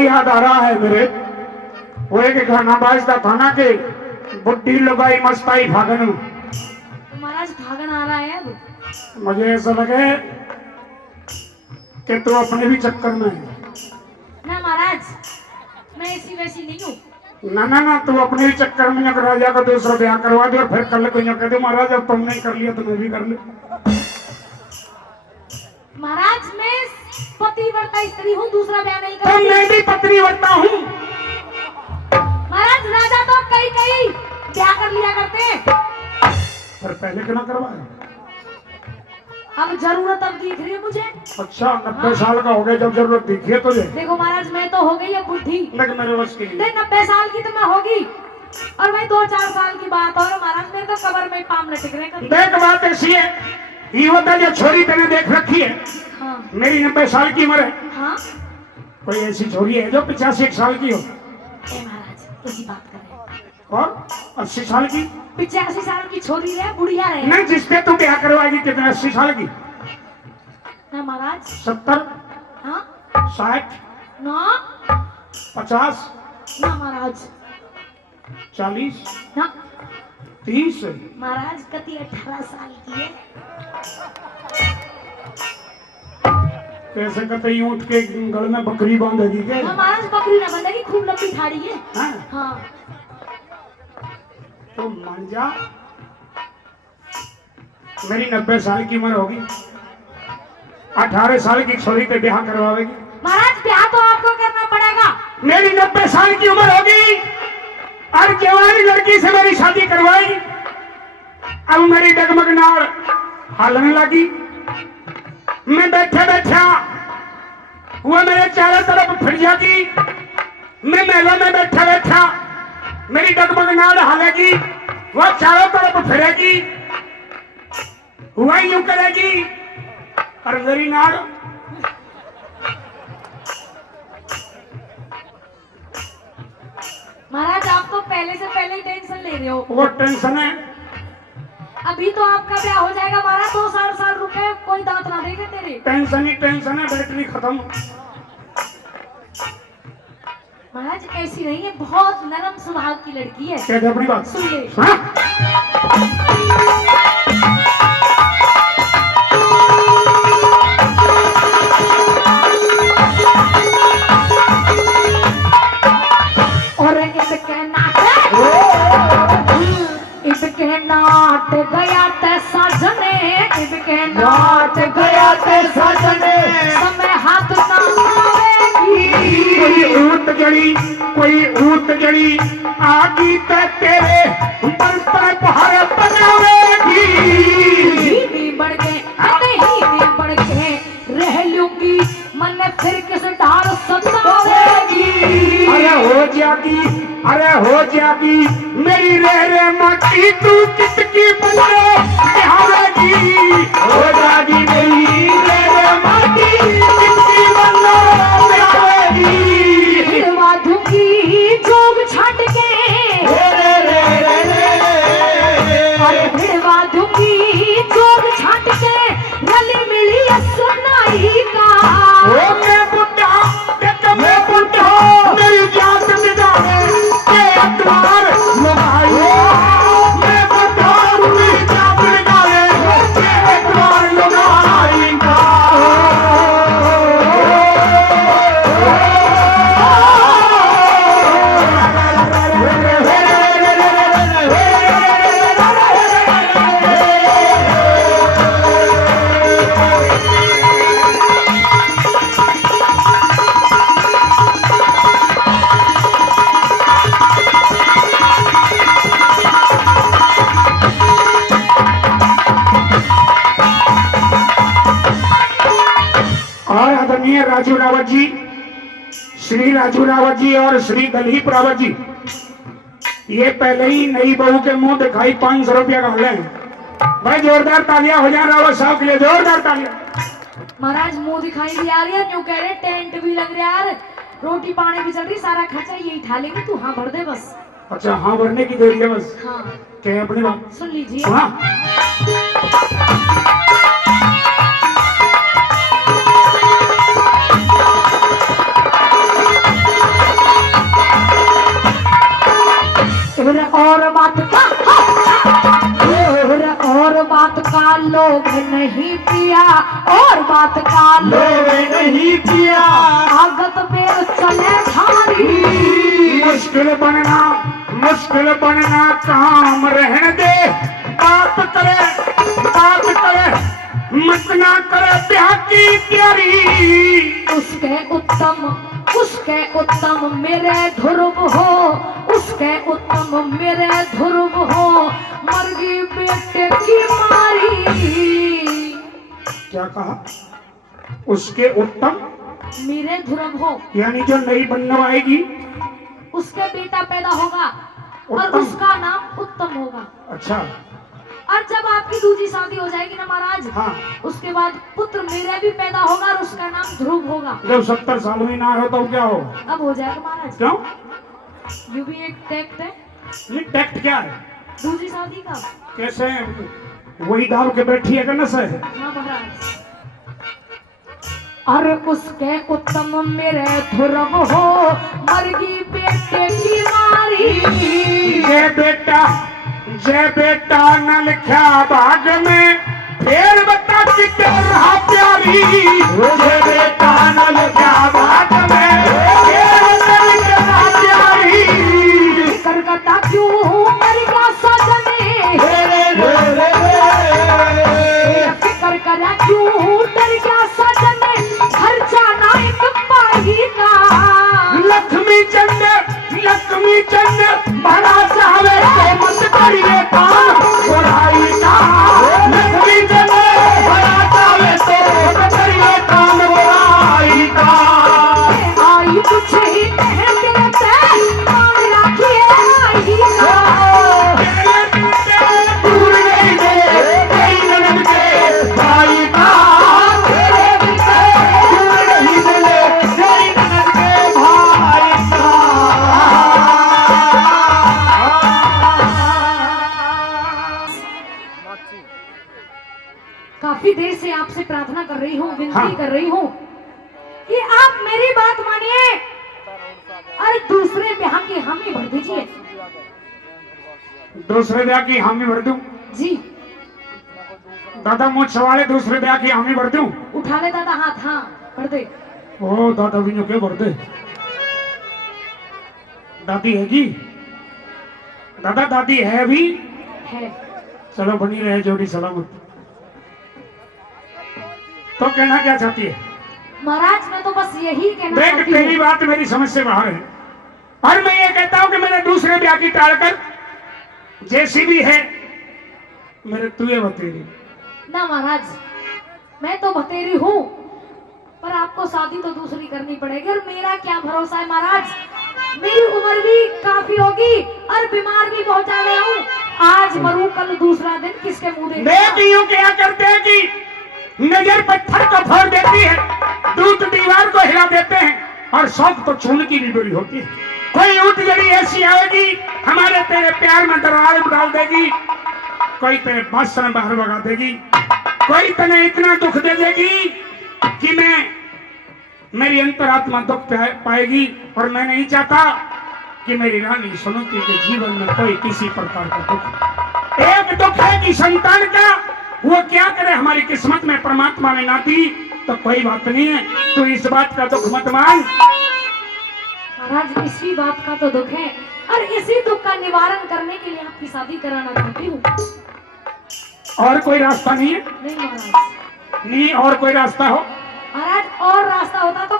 याद आ रहा है मेरे, वो एक गाना बाजता था ना कि बुढ़ी लुगाई मस्ताई फागन। महाराज फागन आ रहा है अब। मुझे ऐसा लगे कि तू अपने भी चक्कर में है। ना महाराज, मैं ऐसी वैसी नहीं हूँ। ना ना ना, तू अपने ही चक्कर में अगर राजा का दूसरा ब्याह करवा दे और फिर कल को कह दे महाराज अब तुमने कर लिया तो मैं भी कर लूं। महाराज मैं पतिव्रता स्त्री हूँ, दूसरा ब्याह नहीं तो करूँगी। मैं भी पतिव्रता हूँ। महाराज राजा तो कई कई ब्याह कर लिया करते हैं। पर पहले क्यों ना करवाए? अब जरूरत अब दिख रही है मुझे। अच्छा 90 साल का हो गया, जब जरूरत दिखी है तुझे। देखो महाराज मैं तो हो गई है बुद्धि, लेकिन मेरे बस की नहीं। देख 90 साल की तो मैं होगी और भाई 2-4 साल की बात और महाराज मेरे तो कबर में पाम लटक रहे हैं। देख बात ऐसी है, ये होता जो छोरी तेने देख रखी है। हाँ मेरी 90 साल की उम्र है। हाँ कोई ऐसी छोरी है जो 85 साल की हो? ए महाराज ऐसी बात कर रहे हैं। और 80 साल की? 85 साल की छोरी रहे, बुढ़िया रहे। नहीं, जिसपे तू ब्याह करवाएगी कितने? 80 साल की? ना महाराज। 70? हाँ 60? ना 50? ना महाराज 40? ना 30? महाराज कति 18 साल की है। कैसे कहते ऊँट के गल में बकरी बांधेगी क्या? हाँ महाराज बकरी ना बंधेगी, खूब लंबी ठाड़ी है। हाँ? हाँ तो मान जा मेरी 90 साल की उम्र होगी, 18 साल की छोरी पे ब्याह करवाएगी। महाराज ब्याह तो आपको करना पड़ेगा। मेरी 90 साल की उम्र होगी और जवानी लड़की से मेरी शादी करवाई। अब मेरी डगमग नाड़ हालने लगी। मैं बैठे बैठा वो मेरे चारों तरफ फिर जागी। मैं महलों में बैठा बैठा मेरी डगमग नाड़ हालेगी, वो चारों तरफ फिरेगी, वही यूं करेगी और मेरी नाड़ महाराज आप तो पहले से पहले ही टेंशन ले रहे हो। वो टेंशन है। अभी तो आपका ब्याह हो जाएगा महाराज, 2 साल रुके कोई दांत ना देगा तेरे। टेंशन ही टेंशन है, बैटरी खत्म। महाराज ऐसी नहीं है, बहुत नरम स्वभाव की लड़की है। क्या अपनी बात सुन ले। हाँ? और इसके नाट गया ते साजने, इसके नाट गया ते साजने, समय हाथ ना आवेगी। कोई ऊत जड़ी आगी ते तेरे पर पहाड़ बनावेगी। ही बढ़ के बढ़ के रह लूंगी, मन फिर किस ढाल सतावेगी। अरे हो जागी मेरी रे माटी, तू किसकी बने बिहारेगी। हो जागी मेरी रे माटी, किसकी बने बिहारेगी। भिड़वा दूंगी जोग छाट के, अरे भिड़वा दूंगी जोग छाट के, रली मिली सुनाई का। मैं बुढ़ा मेरी जात निगाहे के अतवार लगाई। मैं बुढ़ा मेरी जात निगाहे के अतवार लगाई का। और आदरणीय राजू रावत जी, श्री राजू रावत जी और श्री दलीप रावत जी, ये पहले ही नई बहू के मुंह दिखाई 500 रुपया का ले। भाई जोरदार तालियां हो जाए रावत साहब के लिए, जोरदार तालियां। महाराज मुंह दिखाई भी आ रही है, न्यू कह रहे टेंट भी लग रहा है यार, रोटी पानी भी चल रही, सारा खर्चा यही ठा लेंगे, तू हाँ भर दे बस। अच्छा हाँ भरने की देरी है बस। हाँ क्या अपनी बात सुन लीजिए। हाँ। नहीं पिया और बात का लोवे नहीं किया। आगत पे चले भारी। मुश्किल बनना काम रहने दे। बात करे मत ना करे ब्याह की तैयारी। उसके उत्तम मेरे ध्रुव हो, उसके उत्तम मेरे ध्रुव हो, मर्गी बेटे की मारी। क्या कहा? उसके उत्तम मेरे ध्रुव हो, यानी जो नई बनवाएगी उसके बेटा पैदा होगा और उत्तम। उसका नाम उत्तम होगा। अच्छा और जब आपकी दूसरी शादी हो जाएगी ना महाराज, हाँ, उसके बाद पुत्र मेरे भी पैदा होगा और उसका नाम ध्रुव होगा। जब 70 साल में ना हो तो क्या हो? अब हो जाएगा महाराज। क्यों? ये भी एक टैक्ट है। ये टैक्ट क्या है? दूसरी शादी का। कैसे? वही दाव के बैठी है ना सर। हाँ महाराज। और उसके उत्तम मेरे ध्रुव हो, मर्गी बेटे की मारी। जय बेटा न लिखा भाग में, फिर बता कि क्या रहा प्यारी। जय बेटा न लिखा भाग में, फिर बता कि क्या रहा प्यारी। करकता क्यों मर गया सजने, फिकर करा क्यों डर गया सजने, खर्चा नायक पाएगा। लक्ष्मी चंद बड़ा चाहे तो मत करिए काम बुराई का। लक्ष्मी चंद बड़ा चाहे तो मत करिए काम बुराई का। आई कुछ ही कहते थे, मान रखिए आई का। दूर नहीं दे कई ननद के भाई का। दूर नहीं दे कई ननद के भाई का। काफी देर से आपसे प्रार्थना कर रही हूँ, विनती हाँ। कर रही हूँ कि आप मेरी बात मानिए और दूसरे ब्याह की हामी भर दीजिए। दूसरे ब्याह की हामी भर दूं? जी दादा मुझ सवाले दूसरे ब्याह की हामी भर दूं? उठा ले दादा हाथ। हाँ भर दे। ओ दादा भी जो क्यों भर दे? दादी है जी? दादा दादी है भी? है। चलो बनी रहे जोड़ी सलामत। तो कहना क्या चाहती है? महाराज मैं तो बस यही कहना देख चाहती तेरी हूँ। बात मेरी समझ से बाहर है और मैं ये कहता हूं कि मैंने दूसरे ब्याह की टालकर जैसी भी है मेरे तुए बतेरी। ना महाराज मैं तो भतेरी हूँ, पर आपको शादी तो दूसरी करनी पड़ेगी। और मेरा क्या भरोसा है महाराज, मेरी उम्र भी काफी होगी और बीमार भी बहुत ज्यादा हूँ। आज मरूं कल दूसरा दिन, किसके मुंह देख यूं क्या करते हैं कि नजर पत्थर को फोड़ देती है, दूत दीवार को हिला देते हैं और शौक तो चून की भी बुरी होती है। कोई ऊंट जड़ी ऐसी आएगी हमारे तेरे प्यार में दरार डाल देगी, कोई तेरे बस में बाहर भगा देगी, कोई तने इतना दुख दे देगी कि मेरी अंतरात्मा दुख पाएगी। और मैं नहीं चाहता कि मेरी रानी सुनती के जीवन में कोई किसी प्रकार का दुख। एक दुख है कि संतान का, वो क्या करे, हमारी किस्मत में परमात्मा ने ना दी तो कोई बात नहीं है, तू इस बात का दुख मत मान। महाराज इसी बात का तो दुख है और इसी दुख का निवारण करने के लिए आपकी शादी कराना चाहती हूँ। और कोई रास्ता नहीं है? नहीं महाराज। नहीं और कोई रास्ता हो? महाराज और रास्ता होता तो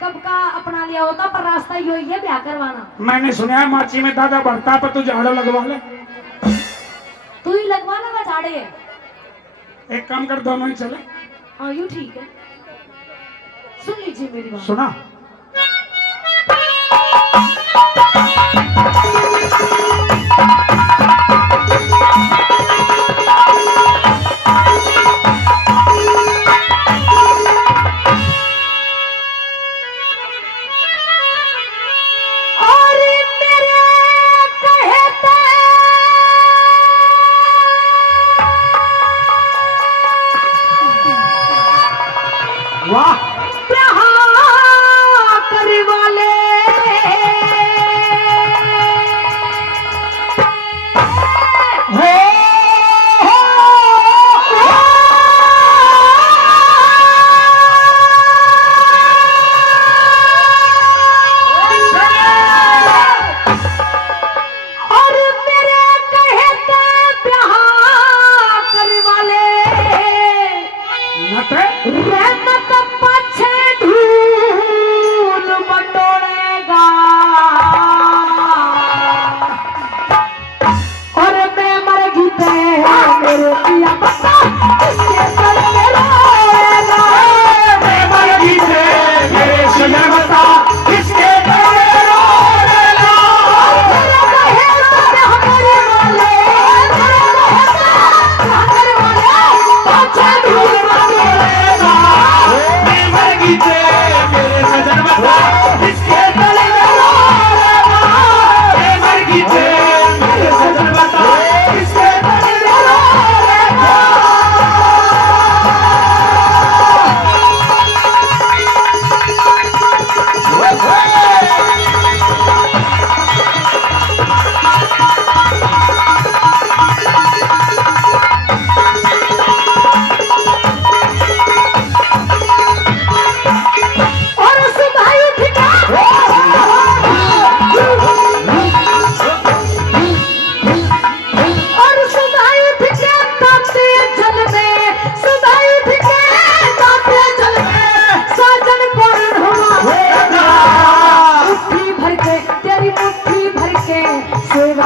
कब का अपना लिया होता, पर रास्ता यही है ब्याह करवाना। मैंने सुना है माची में दादा बढ़ता पर तू झाड़ू लगवा ले। तू ही लगवा लगा झाड़े है। एक काम कर, दोनों ही चले। हाँ यूँ ठीक है, सुन लीजिए मेरी बात। सुना?